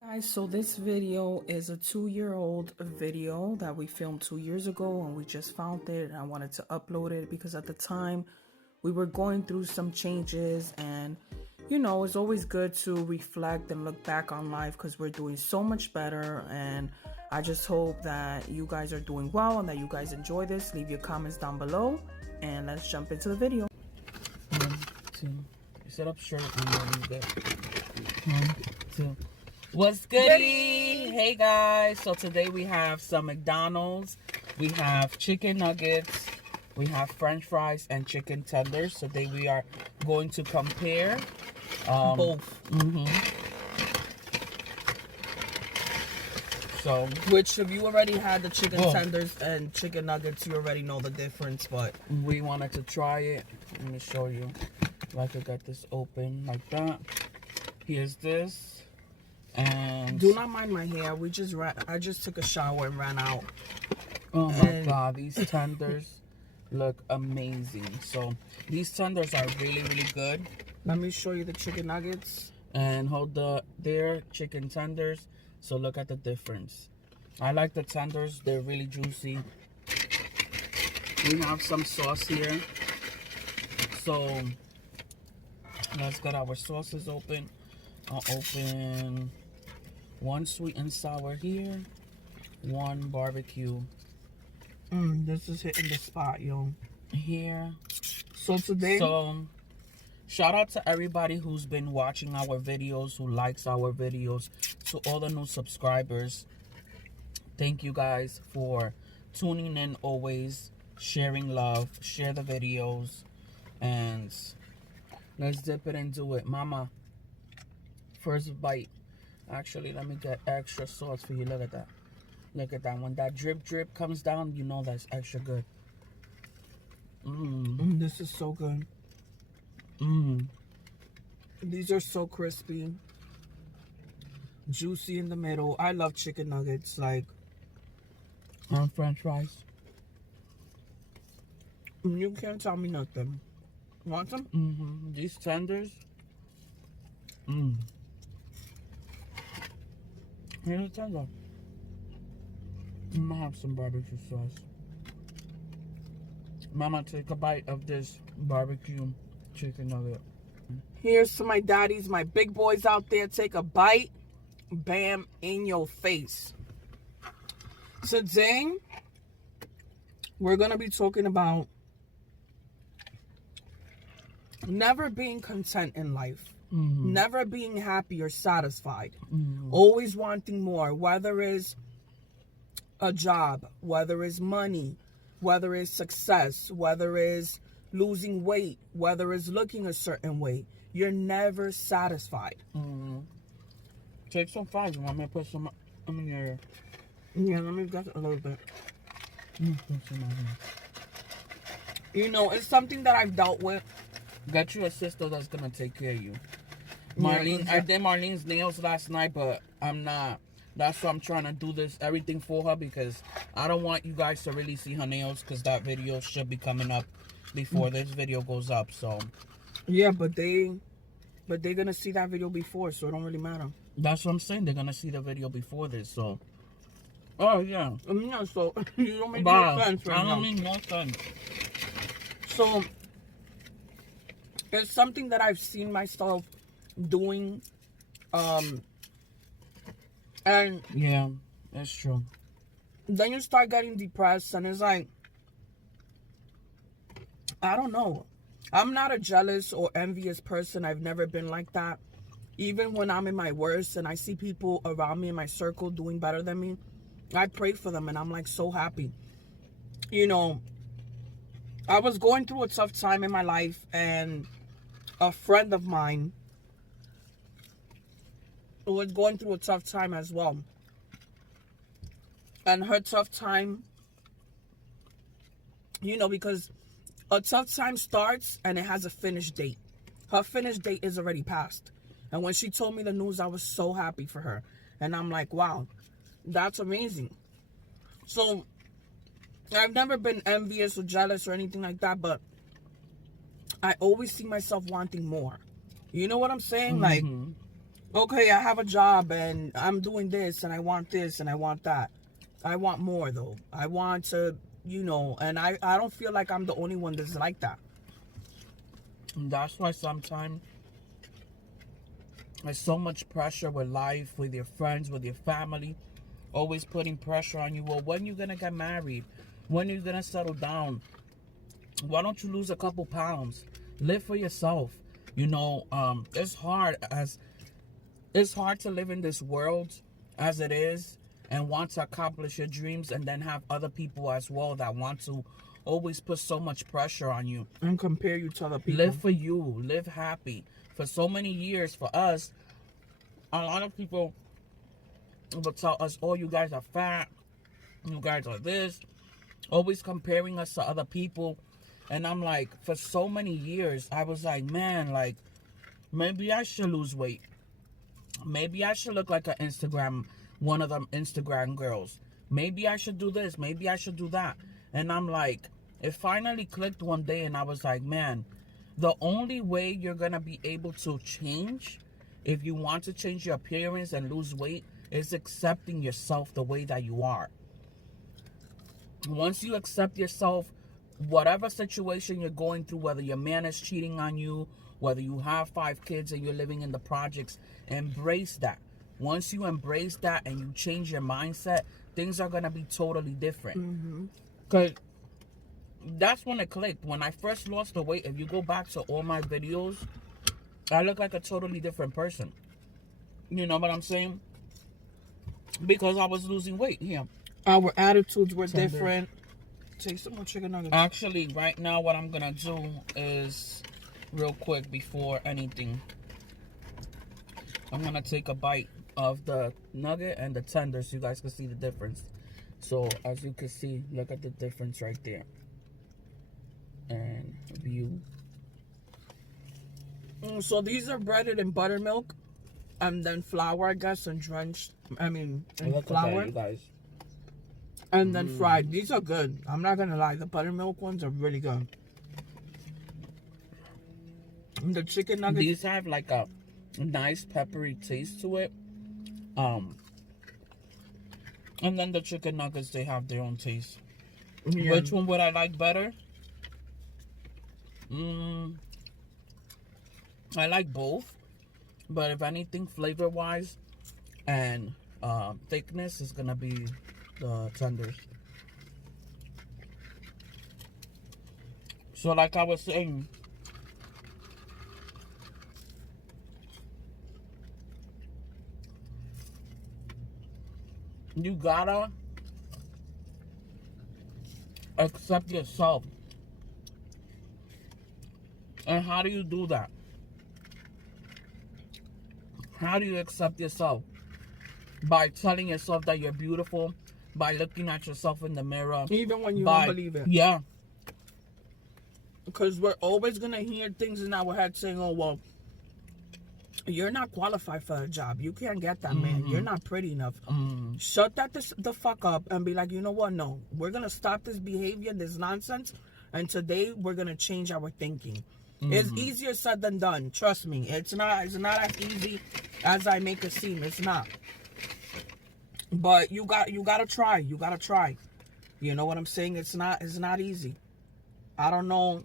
Guys, so this video is a 2-year-old video that we filmed 2 years ago, and we just found it and I wanted to upload it because at the time we were going through some changes, and it's always good to reflect and look back on life because we're doing so much better. And I just hope that you guys are doing well and that you guys enjoy this. Leave your comments down below and let's jump into the video. 1, 2. Sit up straight and then you good. 1, 2. What's goody? Hey guys, so today we have some McDonald's. We have chicken nuggets, we have french fries and chicken tenders. Today we are going to compare Both. So, Which, if you already had the chicken tenders and chicken nuggets, you already know the difference, but we wanted to try it. Let me show you. If I could get this open like that. Here's this. And do not mind my hair. I just took a shower and ran out. Oh my god, these tenders look amazing. So these tenders are really good. Let me show you the chicken nuggets. And hold their chicken tenders. So look at the difference. I like the tenders, they're really juicy. We have some sauce here. So let's get our sauces open. I'll open one sweet and sour here, one barbecue. This is hitting the spot, yo. Here. So today, shout out to everybody who's been watching our videos, who likes our videos, to all the new subscribers. Thank you guys for tuning in always, sharing love, share the videos, and let's dip it and do it. Mama, first bite. Actually, let me get extra sauce for you. Look at that. Look at that. When that drip comes down, you know that's extra good. this is so good. These are so crispy, juicy in the middle. I love chicken nuggets, like, and french fries. you can't tell me nothing. Want some? These tenders. Here's a tender. I'm gonna have some barbecue sauce. Mama, take a bite of this barbecue chicken nugget. Here's to my daddies, my big boys out there. Take a bite. Bam, in your face. Today, we're going to be talking about never being content in life. Never being happy or satisfied. Always wanting more, whether it's a job, whether it's money, whether it's success, whether it's losing weight, whether it's looking a certain way. You're never satisfied. Take some fries. You want me to put some in your... Yeah, let me get a little bit. Put some on here. It's something that I've dealt with. Got you a sister that's gonna take care of you. Marlene, I did Marlene's nails last night, but I'm not. That's why I'm trying to do everything for her, because I don't want you guys to really see her nails, because that video should be coming up before this video goes up. So yeah, but they're gonna see that video before, so it don't really matter. That's what I'm saying. They're gonna see the video before this. So oh yeah. Yeah, so you don't make no sense right now. I don't make no sense. So it's something that I've seen myself doing, and yeah, that's true. then you start getting depressed, and it's like, I don't know. I'm not a jealous or envious person. I've never been like that. Even when I'm in my worst and I see people around me in my circle doing better than me, I pray for them, and I'm like so happy. I was going through a tough time in my life, and a friend of mine was going through a tough time as well. And her tough time, because a tough time starts and it has a finish date. Her finish date is already passed. And when she told me the news, I was so happy for her. And I'm like, wow, that's amazing. So I've never been envious or jealous or anything like that, but I always see myself wanting more. You know what I'm saying? Like, okay, I have a job and I'm doing this and I want this and I want that. I want more though. I want to, and I don't feel like I'm the only one that's like that. And that's why sometimes there's so much pressure with life, with your friends, with your family, always putting pressure on you. Well, when you gonna get married? When are you gonna settle down? Why don't you lose a couple pounds? Live for yourself. It's hard to live in this world as it is and want to accomplish your dreams and then have other people as well that want to always put so much pressure on you and compare you to other people. Live for you. Live happy. For so many years, for us, a lot of people will tell us, oh, you guys are fat. You guys are this. Always comparing us to other people. And I'm like, for so many years, I was like, man, like, maybe I should lose weight. Maybe I should look like one of them Instagram girls. Maybe I should do this. Maybe I should do that. And I'm like, it finally clicked one day and I was like, man, the only way you're going to be able to change, if you want to change your appearance and lose weight, is accepting yourself the way that you are. Once you accept yourself, whatever situation you're going through, whether your man is cheating on you, whether you have 5 kids and you're living in the projects, embrace that. Once you embrace that and you change your mindset, things are going to be totally different. Because that's when it clicked. When I first lost the weight, if you go back to all my videos, I look like a totally different person. You know what I'm saying? Because I was losing weight here. Our attitudes were different. Take some more chicken nuggets. Actually, right now, what I'm going to do is, real quick, before anything, I'm going to take a bite of the nugget and the tender so you guys can see the difference. So, as you can see, look at the difference right there. And view. So, these are breaded in buttermilk and then flour, I guess, and drenched, and flour. You guys. And then fried. These are good. I'm not going to lie. The buttermilk ones are really good. And the chicken nuggets. These have like a nice peppery taste to it. And then the chicken nuggets, they have their own taste. Yeah. Which one would I like better? I like both. But if anything, flavor-wise and thickness is going to be the tenders. So like I was saying, you gotta accept yourself. And how do you do that? How do you accept yourself? By telling yourself that you're beautiful, by looking at yourself in the mirror. Even when you don't believe it. Yeah. Because we're always going to hear things in our head saying, oh, well, you're not qualified for a job. You can't get that man. You're not pretty enough. Shut that the fuck up and be like, you know what? No. We're going to stop this behavior, this nonsense. And today we're going to change our thinking. It's easier said than done. Trust me. It's not as easy as I make it seem. It's not. But you gotta try. You gotta try. You know what I'm saying? It's not easy. I don't know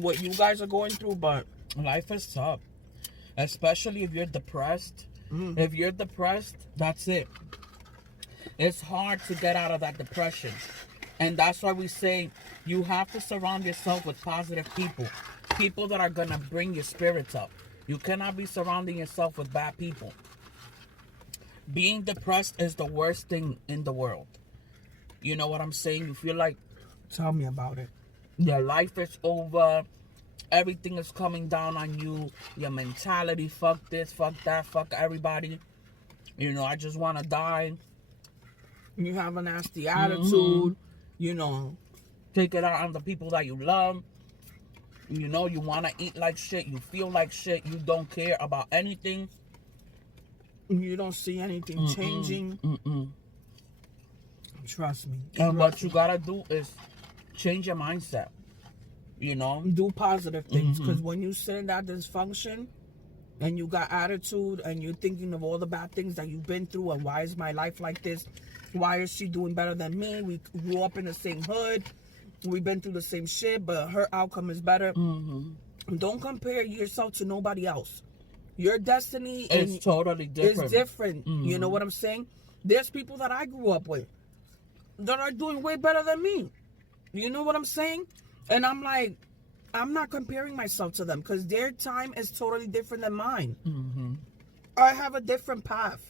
what you guys are going through, but life is tough. Especially if you're depressed. If you're depressed, that's it. It's hard to get out of that depression. And that's why we say you have to surround yourself with positive people. People that are gonna bring your spirits up. You cannot be surrounding yourself with bad people. Being depressed is the worst thing in the world. You know what I'm saying? You feel like, tell me about it. Your life is over. Everything is coming down on you. Your mentality, fuck this, fuck that, fuck everybody. You know, I just want to die. You have a nasty attitude. You know, take it out on the people that you love. You know, you want to eat like shit. You feel like shit. You don't care about anything. You don't see anything changing. Trust me. And what you got to do is change your mindset. you know? Do positive things. Because when you sit in that dysfunction and you got attitude and you're thinking of all the bad things that you've been through and why is my life like this? Why is she doing better than me? We grew up in the same hood. We've been through the same shit, but her outcome is better. Don't compare yourself to nobody else. Your destiny is totally different. Is different. You know what I'm saying? There's people that I grew up with that are doing way better than me. You know what I'm saying? And I'm like, I'm not comparing myself to them because their time is totally different than mine. I have a different path.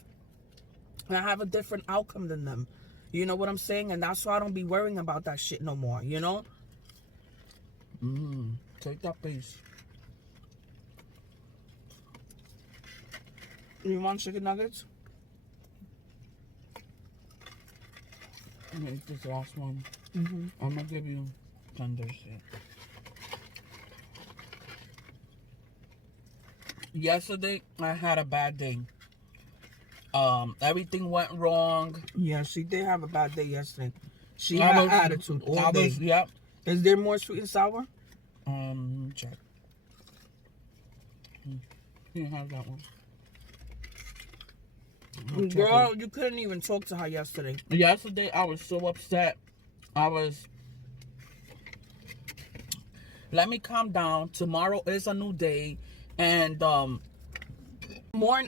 And I have a different outcome than them. You know what I'm saying? And that's why I don't be worrying about that shit no more, you know? Take that piece. You want chicken nuggets? I'm gonna eat this last one. I'm gonna give you tender shit. Yesterday, I had a bad day. Everything went wrong. Yeah, she did have a bad day yesterday. She had attitude all day. Yep. Is there more sweet and sour? Check. You have that one. Girl, you couldn't even talk to her yesterday. Yesterday, I was so upset. Let me calm down. Tomorrow is a new day. And,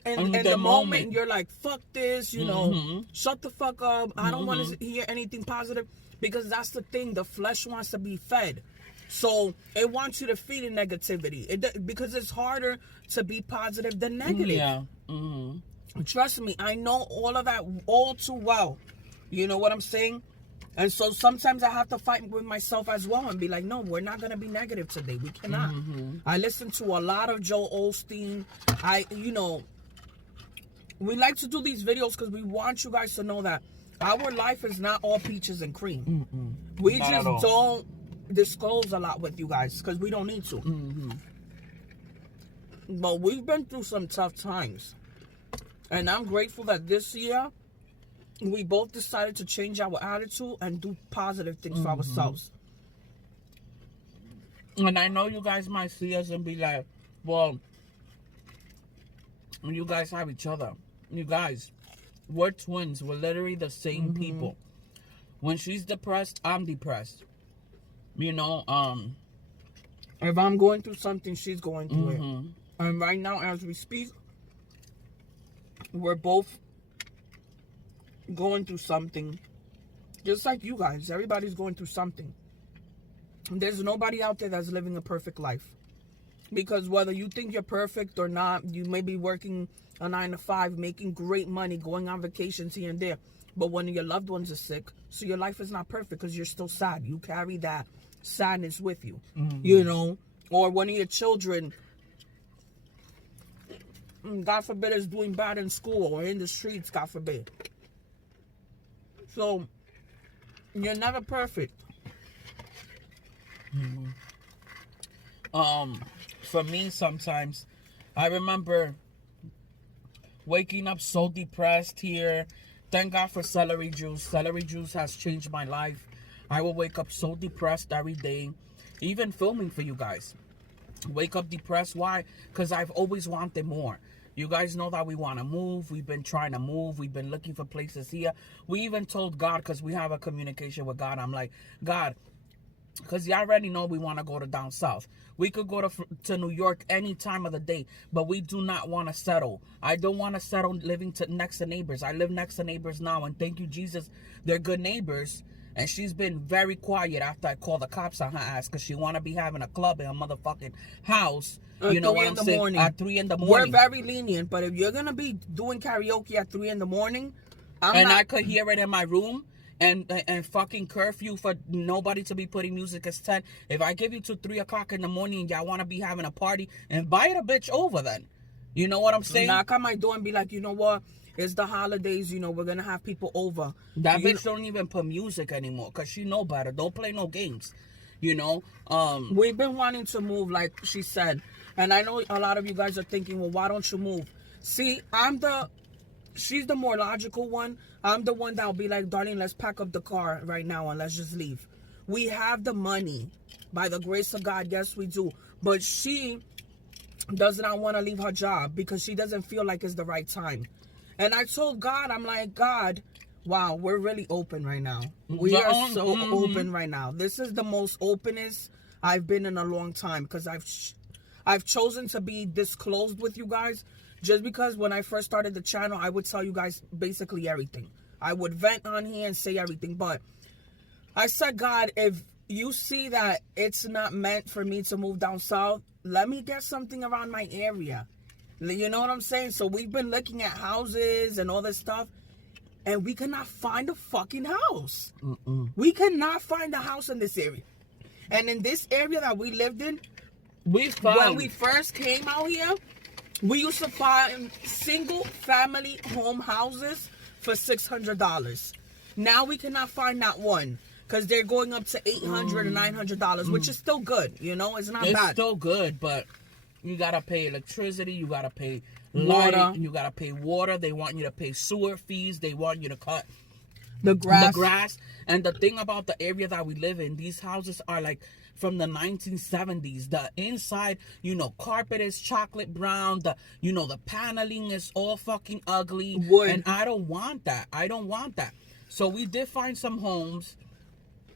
in the moment, you're like, fuck this, you know, shut the fuck up. I don't want to hear anything positive because that's the thing. The flesh wants to be fed. So it wants you to feed in negativity because it's harder to be positive than negative. Yeah. Trust me, I know all of that all too well. You know what I'm saying? And so sometimes I have to fight with myself as well and be like, no, we're not going to be negative today. We cannot. I listen to a lot of Joel Osteen. We like to do these videos because we want you guys to know that our life is not all peaches and cream. We just don't disclose a lot with you guys because we don't need to. But we've been through some tough times. And I'm grateful that this year, we both decided to change our attitude and do positive things for ourselves. And I know you guys might see us and be like, well, you guys have each other. You guys, we're twins. We're literally the same people. When she's depressed, I'm depressed. You know, if I'm going through something, she's going through it. And right now, as we speak, we're both going through something. Just like you guys. Everybody's going through something. There's nobody out there that's living a perfect life. Because whether you think you're perfect or not, you may be working a 9 to 5, making great money, going on vacations here and there. But when your loved ones are sick, so your life is not perfect because you're still sad. You carry that sadness with you. You know? Or one of your children, God forbid, is doing bad in school or in the streets, God forbid. So, you're never perfect. For me, sometimes, I remember waking up so depressed here. Thank God for celery juice. Celery juice has changed my life. I will wake up so depressed every day. Even filming for you guys. Wake up depressed. Why? Because I've always wanted more. You guys know that we want to move. We've been trying to move. We've been looking for places here. We even told God, because we have a communication with God. I'm like, God, because you already know we want to go to down south. We could go to New York any time of the day, but we do not want to settle. I don't want to settle living next to neighbors. I live next to neighbors now, and thank you, Jesus. They're good neighbors. And she's been very quiet after I called the cops on her ass because she want to be having a club in her motherfucking house. You know what I'm saying? At 3 in the morning. We're very lenient, but if you're going to be doing karaoke at 3 in the morning, I could hear it in my room and fucking curfew for nobody to be putting music as 10. If I give you to 3 o'clock in the morning and y'all want to be having a party, invite a bitch over then. You know what I'm saying? Knock on my door and be like, you know what? It's the holidays, you know, we're going to have people over. That bitch don't even put music anymore because she know better. Don't play no games, you know? We've been wanting to move, like she said. And I know a lot of you guys are thinking, well, why don't you move? See, she's the more logical one. I'm the one that'll be like, darling, let's pack up the car right now and let's just leave. We have the money. By the grace of God, yes, we do. But she does not want to leave her job because she doesn't feel like it's the right time. And I told God, I'm like, God, wow, we're really open right now. We are so open right now. This is the most openest I've been in a long time because I've chosen to be disclosed with you guys just because when I first started the channel, I would tell you guys basically everything. I would vent on here and say everything. But I said, God, if you see that it's not meant for me to move down south, let me get something around my area. You know what I'm saying? So we've been looking at houses and all this stuff, and we cannot find a fucking house. We cannot find a house in this area. And in this area that we lived in, when we first came out here, we used to find single family home houses for $600. Now we cannot find that one because they're going up to $800 and $900, which is still good. You know, it's not bad. It's still good, but you gotta pay electricity, you gotta pay water, you gotta pay water. They want you to pay sewer fees. They want you to cut the grass. And the thing about the area that we live in, these houses are like from the 1970s. The inside, you know, carpet is chocolate brown. The paneling is all fucking ugly. Wood. And I don't want that. So we did find some homes.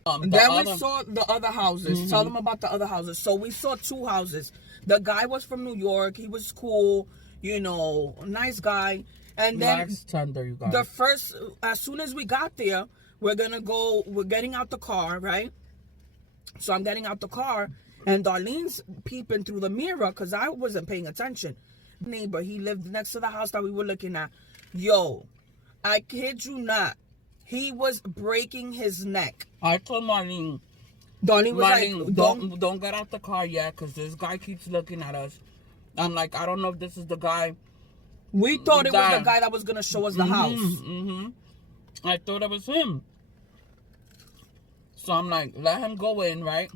We saw the other houses. Tell them about the other houses. So we saw 2 houses. The guy was from New York. He was cool, you know, nice guy. And then the first, as soon as we got there, we're getting out the car, right? So I'm getting out the car, and Darlene's peeping through the mirror because I wasn't paying attention. Neighbor, he lived next to the house that we were looking at. Yo, I kid you not. He was breaking his neck. I told Marlene was like, don't get out the car yet because this guy keeps looking at us. I'm like, I don't know if this is the guy. We thought it was the guy that was going to show us the house. I thought it was him. So I'm like, let him go in, right?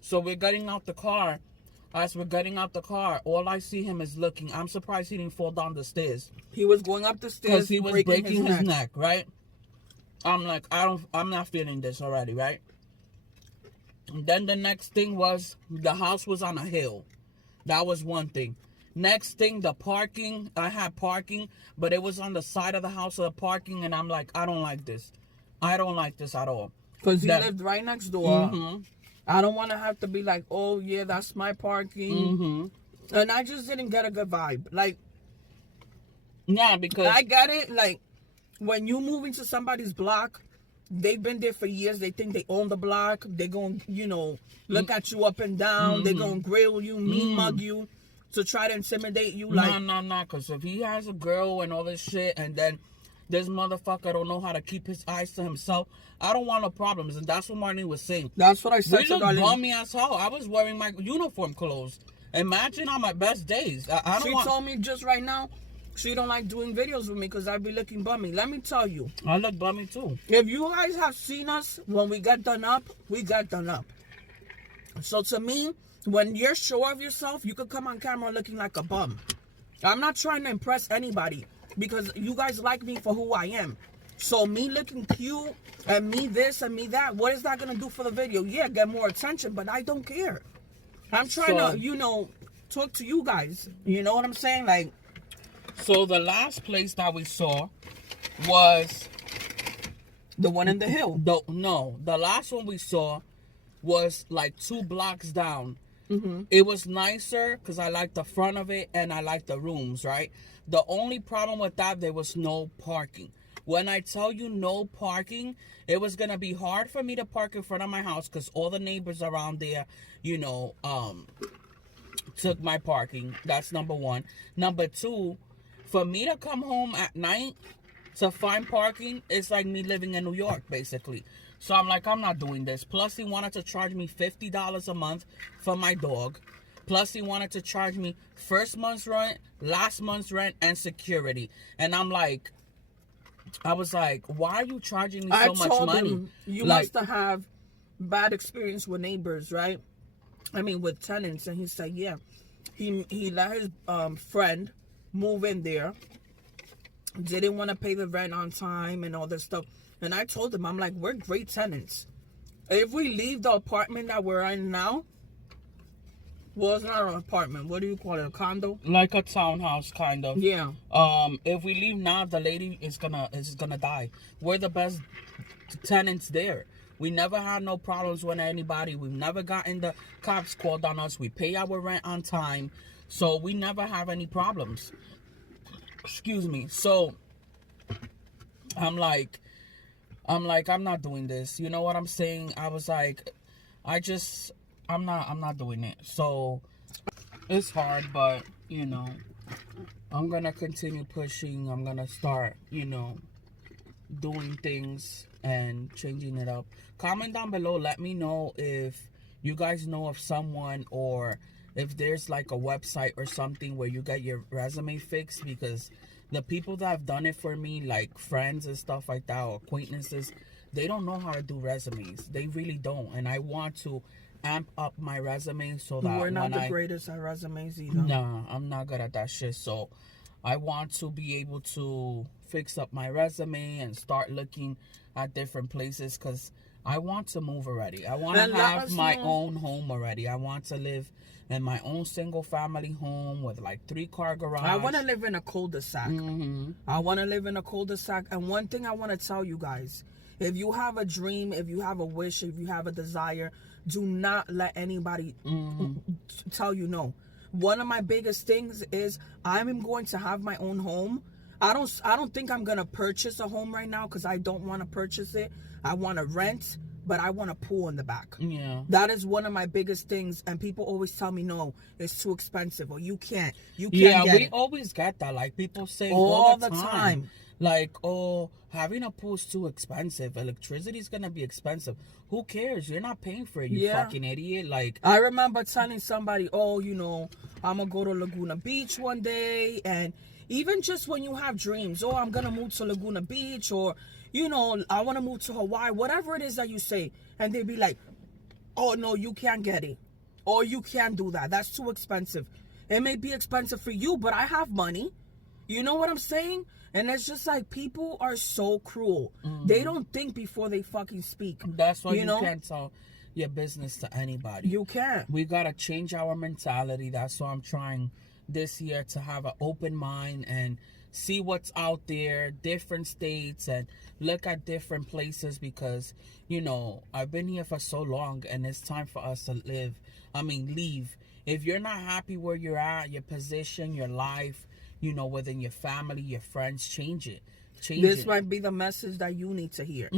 So we're getting out the car. As we're getting out the car, all I see him is looking. I'm surprised he didn't fall down the stairs. He was going up the stairs because he was breaking his neck, right? I'm like, I'm not feeling this already, right? And then the next thing was the house was on a hill. That was one thing. Next thing, the parking. I had parking, but it was on the side of the house of the parking, and I'm like, I don't like this. I don't like this at all. Because he lived right next door. I don't want to have to be like, oh, yeah, that's my parking. And I just didn't get a good vibe. Like, yeah, because I get it. Like, when you move into somebody's block, they've been there for years. They think they own the block. They're going to, you know, look at you up and down. They're going to grill you, mean mug you to try to intimidate you. Like, no. Because if he has a girl and all this shit, and then this motherfucker don't know how to keep his eyes to himself, I don't want no problems. And that's what Marlene was saying. That's what I said to Darlene. We look bummy as hell. I was wearing my uniform clothes. Imagine on my best days. She told me just right now, she don't like doing videos with me because I be looking bummy. Let me tell you. I look bummy too. If you guys have seen us when we get done up, we got done up. So to me, when you're sure of yourself, you could come on camera looking like a bum. I'm not trying to impress anybody because you guys like me for who I am. So me looking cute and me this and me that, what is that going to do for the video? Yeah, get more attention, but I don't care. I'm trying to, you know, talk to you guys. You know what I'm saying? Like, so the last place that we saw was the one in the hill. The last one we saw was like 2 blocks down. It was nicer because I liked the front of it and I liked the rooms, right? The only problem with that, there was no parking. When I tell you no parking, it was going to be hard for me to park in front of my house because all the neighbors around there, you know, took my parking. That's number 1. Number 2, for me to come home at night to find parking, it's like me living in New York, basically. So I'm like, I'm not doing this. Plus, he wanted to charge me $50 a month for my dog. Plus, he wanted to charge me first month's rent, last month's rent, and security. And I'm like, I was like, why are you charging me so much money? Him, you must have bad experience with neighbors, right? I mean, with tenants. And he said, yeah. He let his friend move in there. Didn't want to pay the rent on time and all this stuff. And I told him, I'm like, we're great tenants. If we leave the apartment that we're in now, well, it's not an apartment. What do you call it? A condo? Like a townhouse, kind of. Yeah. If we leave now, the lady is gonna die. We're the best tenants there. We never had no problems with anybody. We've never gotten the cops called on us. We pay our rent on time, so we never have any problems. Excuse me. So I'm like, I'm not doing this. You know what I'm saying? I was like, I'm not doing it. So it's hard, but you know, I'm gonna continue pushing. I'm gonna start, you know, doing things and changing it up. Comment down below. Let me know if you guys know of someone, or if there's like a website or something where you get your resume fixed, because the people that have done it for me, like friends and stuff like that, or acquaintances, they don't know how to do resumes. They really don't. And I want to amp up my resume so that we're not the greatest at resumes either. Nah, I'm not good at that shit. So I want to be able to fix up my resume and start looking at different places, because I want to move already. I want to have my own home already. I want to live in my own single family home with like 3-car garage. I want to live in a cul-de-sac. I want to live in a cul-de-sac. And one thing I want to tell you guys, if you have a dream, if you have a wish, if you have a desire, do not let anybody tell you no. One of my biggest things is I'm going to have my own home. I don't think I'm gonna purchase a home right now, because I don't want to purchase it. I want to rent, but I want a pool in the back. Yeah, that is one of my biggest things. And people always tell me, no, it's too expensive, or you can't yeah, get we it. always get that. Like people say all the time, like, oh, having a pool is too expensive. Electricity is gonna be expensive. Who cares? You're not paying for it, you fucking idiot. Like, I remember telling somebody, oh, you know, I'm gonna go to Laguna Beach one day. And even just when you have dreams, oh, I'm gonna move to Laguna Beach, or, you know, I want to move to Hawaii, whatever it is that you say, and they be like, oh no, you can't get it, or you can't do that, that's too expensive. It may be expensive for you, but I have money. You know what I'm saying? And it's just like, people are so cruel. They don't think before they fucking speak. That's why you can't tell your business to anybody. You can't. We gotta change our mentality. That's why I'm trying this year to have an open mind and see what's out there, different states, and look at different places, because, you know, I've been here for so long, and it's time for us to leave. If you're not happy where you're at, your position, your life, you know, within your family, your friends, change it. This might be the message that you need to hear.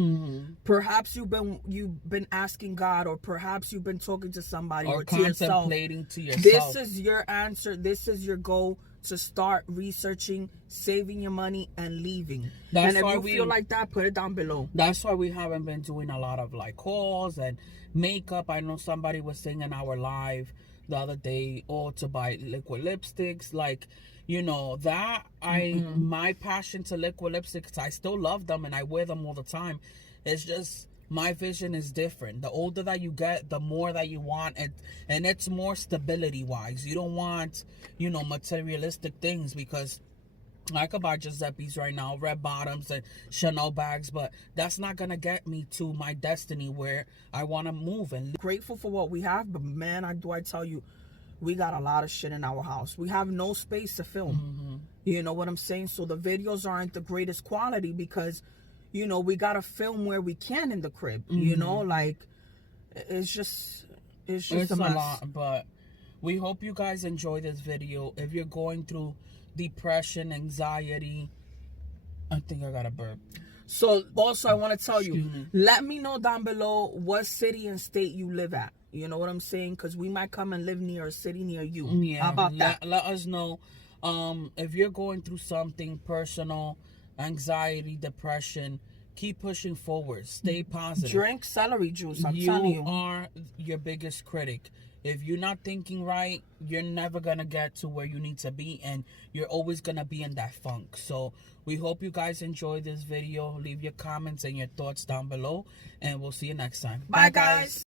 Perhaps you've been asking God, or perhaps you've been talking to somebody, or contemplating to yourself. This is your answer. This is your goal, to start researching, saving your money, and leaving. And if you feel like that, put it down below. That's why we haven't been doing a lot of like hauls and makeup. I know somebody was saying in our live the other day, to buy liquid lipsticks, like, you know, that my passion to liquid lipsticks, I still love them and I wear them all the time. It's just, my vision is different. The older that you get, the more that you want it, and it's more stability wise. You don't want, you know, materialistic things, because I could buy Giuseppe's right now, red bottoms and Chanel bags, but that's not gonna get me to my destiny where I want to move. And grateful for what we have, but man, I tell you, we got a lot of shit in our house. We have no space to film. You know what I'm saying? So the videos aren't the greatest quality, because, you know, we gotta film where we can in the crib. You know, like, it's just a mess. lot. But we hope you guys enjoy this video. If you're going through depression, anxiety, I think I got a burp. So also, I want to tell you, let me know down below what city and state you live at. You know what I'm saying? Because we might come and live near a city near you. Yeah, how about that? Let us know. If you're going through something personal, anxiety, depression, keep pushing forward. Stay positive. Drink celery juice. I'm telling you. You are your biggest critic. If you're not thinking right, you're never going to get to where you need to be, and you're always going to be in that funk. So we hope you guys enjoyed this video. Leave your comments and your thoughts down below, and we'll see you next time. Bye guys.